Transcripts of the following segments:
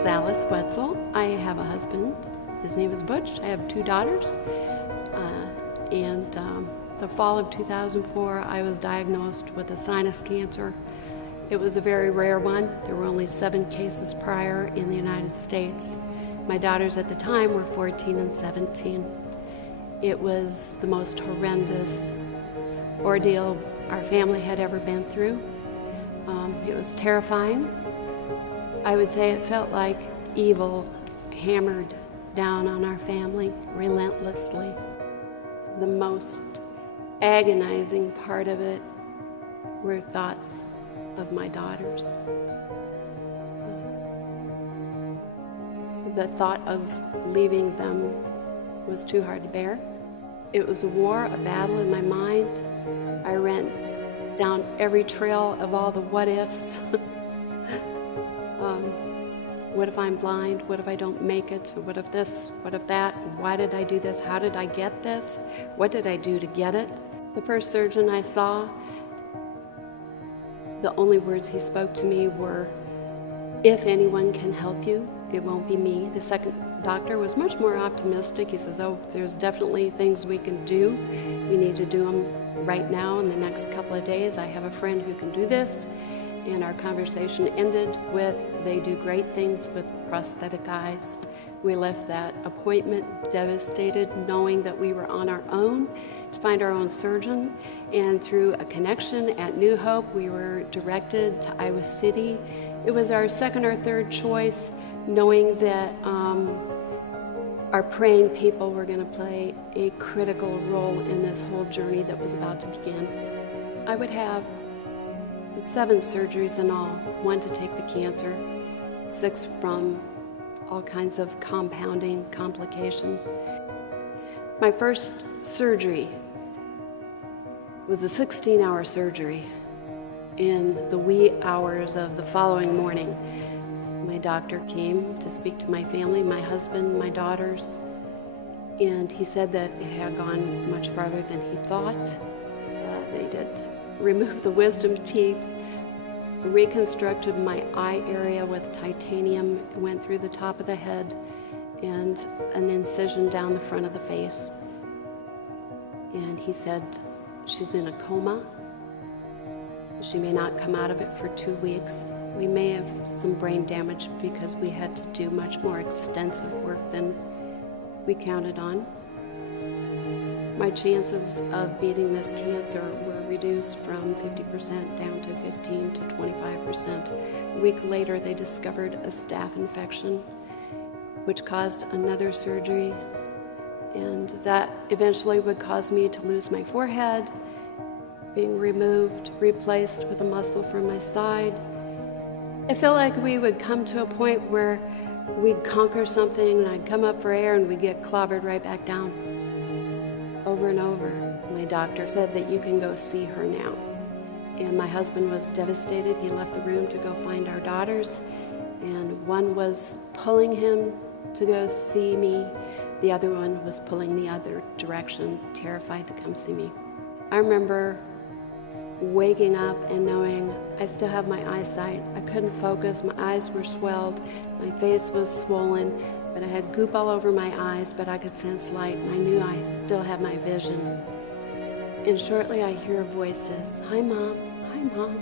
is Alice Wetzel. I have a husband. His name is Butch. I have 2 daughters. The fall of 2004, I was diagnosed with a sinus cancer. It was a very rare one. There were only 7 cases prior in the United States. My daughters at the time were 14 and 17. It was the most horrendous ordeal our family had ever been through. It was terrifying. I would say it felt like evil hammered down on our family relentlessly. The most agonizing part of it were thoughts of my daughters. The thought of leaving them was too hard to bear. It was a war, a battle in my mind. I ran down every trail of all the what ifs. What if I'm blind? What if I don't make it? What if this? What if that? Why did I do this? How did I get this? What did I do to get it? The first surgeon I saw, the only words he spoke to me were, "If anyone can help you, it won't be me." The second doctor was much more optimistic. He says, "Oh, there's definitely things we can do. We need to do them right now in the next couple of days. I have a friend who can do this." And our conversation ended with, "They do great things with prosthetic eyes." We left that appointment devastated, knowing that we were on our own to find our own surgeon. And through a connection at New Hope, we were directed to Iowa City. It was our second or third choice, knowing that our praying people were going to play a critical role in this whole journey that was about to begin. I would have 7 surgeries in all, 1 to take the cancer, 6 from all kinds of compounding complications. My first surgery was a 16-hour surgery. In the wee hours of the following morning, my doctor came to speak to my family, my husband, my daughters, and he said that it had gone much farther than he thought. They did remove the wisdom teeth, reconstructed my eye area with titanium, went through the top of the head, and an incision down the front of the face. And he said, "She's in a coma. She may not come out of it for 2 weeks. We may have some brain damage because we had to do much more extensive work than we counted on." My chances of beating this cancer were reduced from 50% down to 15 to 25%. A week later, they discovered a staph infection, which caused another surgery, and that eventually would cause me to lose my forehead, being removed, replaced with a muscle from my side. I felt like we would come to a point where we'd conquer something and I'd come up for air and we'd get clobbered right back down. Over and over. My doctor said that you can go see her now. And my husband was devastated. He left the room to go find our daughters, and one was pulling him to go see me. The other one was pulling the other direction, terrified to come see me. I remember waking up and knowing I still have my eyesight. I couldn't focus. My eyes were swelled. My face was swollen. But I had goop all over my eyes, but I could sense light, and I knew I still had my vision. And shortly I hear voices, "Hi, Mom. Hi, Mom."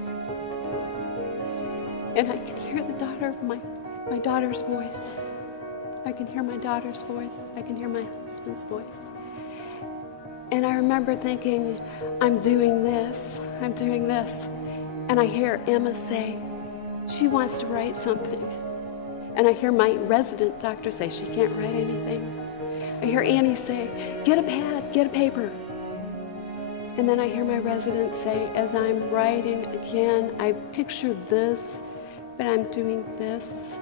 And I can hear the daughter of my daughter's voice. I can hear my daughter's voice. I can hear my husband's voice. And I remember thinking, I'm doing this. And I hear Emma say, she wants to write something. And I hear my resident doctor say, she can't write anything. I hear Annie say, get a pad, get a paper. And then I hear my resident say, as I'm writing again, I picture this, but I'm doing this.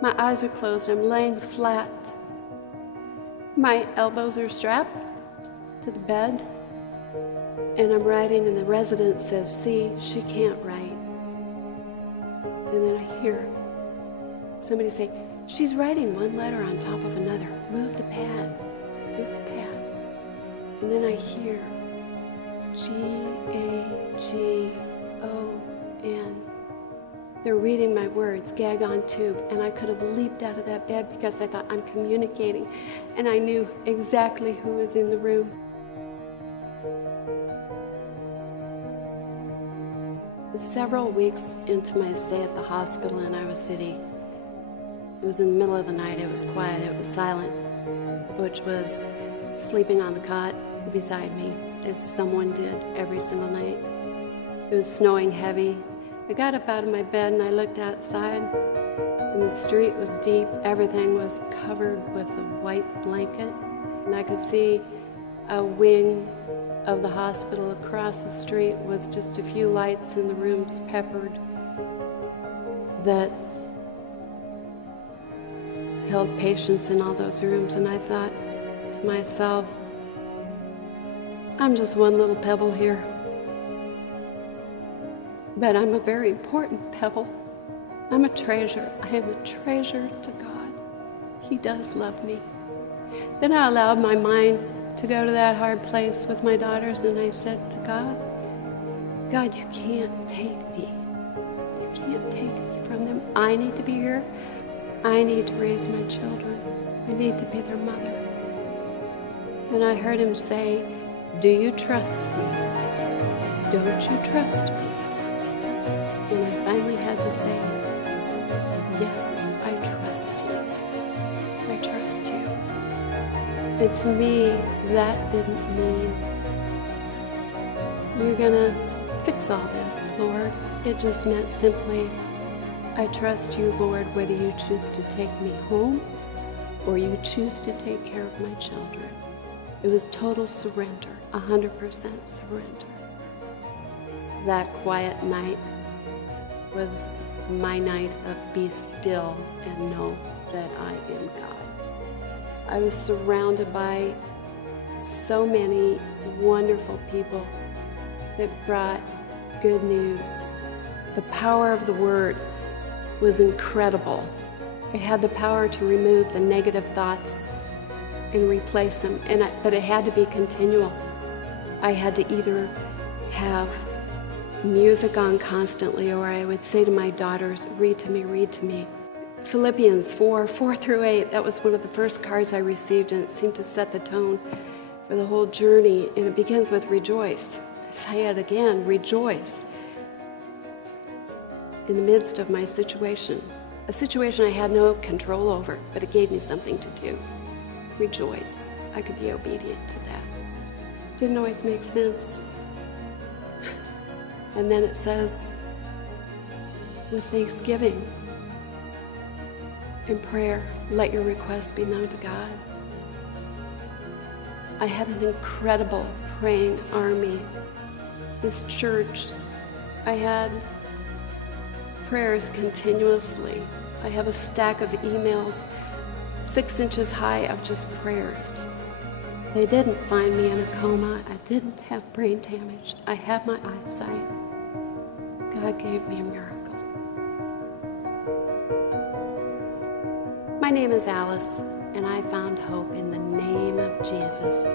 My eyes are closed, I'm laying flat. My elbows are strapped to the bed, and I'm writing, and the resident says, see, she can't write. And then I hear somebody say, she's writing one letter on top of another. Move the pad, move the pad. And then I hear G-A-G-O-N. They're reading my words, gag on tube, and I could have leaped out of that bed because I thought I'm communicating, and I knew exactly who was in the room. Several weeks into my stay at the hospital in Iowa City, it was in the middle of the night, it was quiet, it was silent, Butch was sleeping on the cot beside me, as someone did every single night. It was snowing heavy. I got up out of my bed and I looked outside, and the street was deep. Everything was covered with a white blanket, and I could see a wing of the hospital across the street with just a few lights in the rooms peppered that held patients in all those rooms. And I thought to myself, I'm just one little pebble here. But I'm a very important pebble. I'm a treasure. I am a treasure to God. He does love me. Then I allowed my mind to go to that hard place with my daughters, and I said to God, God, you can't take me. You can't take me from them. I need to be here. I need to raise my children. I need to be their mother. And I heard him say, do you trust me? Don't you trust me? And I finally had to say, yes, I trust you. I trust you. And to me, that didn't mean you're gonna fix all this, Lord. It just meant simply, I trust you, Lord, whether you choose to take me home or you choose to take care of my children. It was total surrender, 100% surrender. That quiet night was my night of be still and know that I am God. I was surrounded by so many wonderful people that brought good news. The power of the word was incredible. It had the power to remove the negative thoughts and replace them, but it had to be continual. I had to either have music on constantly, or I would say to my daughters, read to me, read to me. Philippians 4:4-8, that was one of the first cards I received, and it seemed to set the tone for the whole journey, and it begins with rejoice. I say it again, rejoice. In the midst of my situation, a situation I had no control over, but it gave me something to do. Rejoice. I could be obedient to that. Didn't always make sense. And then it says, with thanksgiving and prayer, let your requests be known to God. I had an incredible praying army. This church, I had prayers continuously. I have a stack of emails 6 inches high of just prayers. They didn't find me in a coma. I didn't have brain damage. I had my eyesight. God gave me a miracle. My name is Alice, and I found hope in the name of Jesus.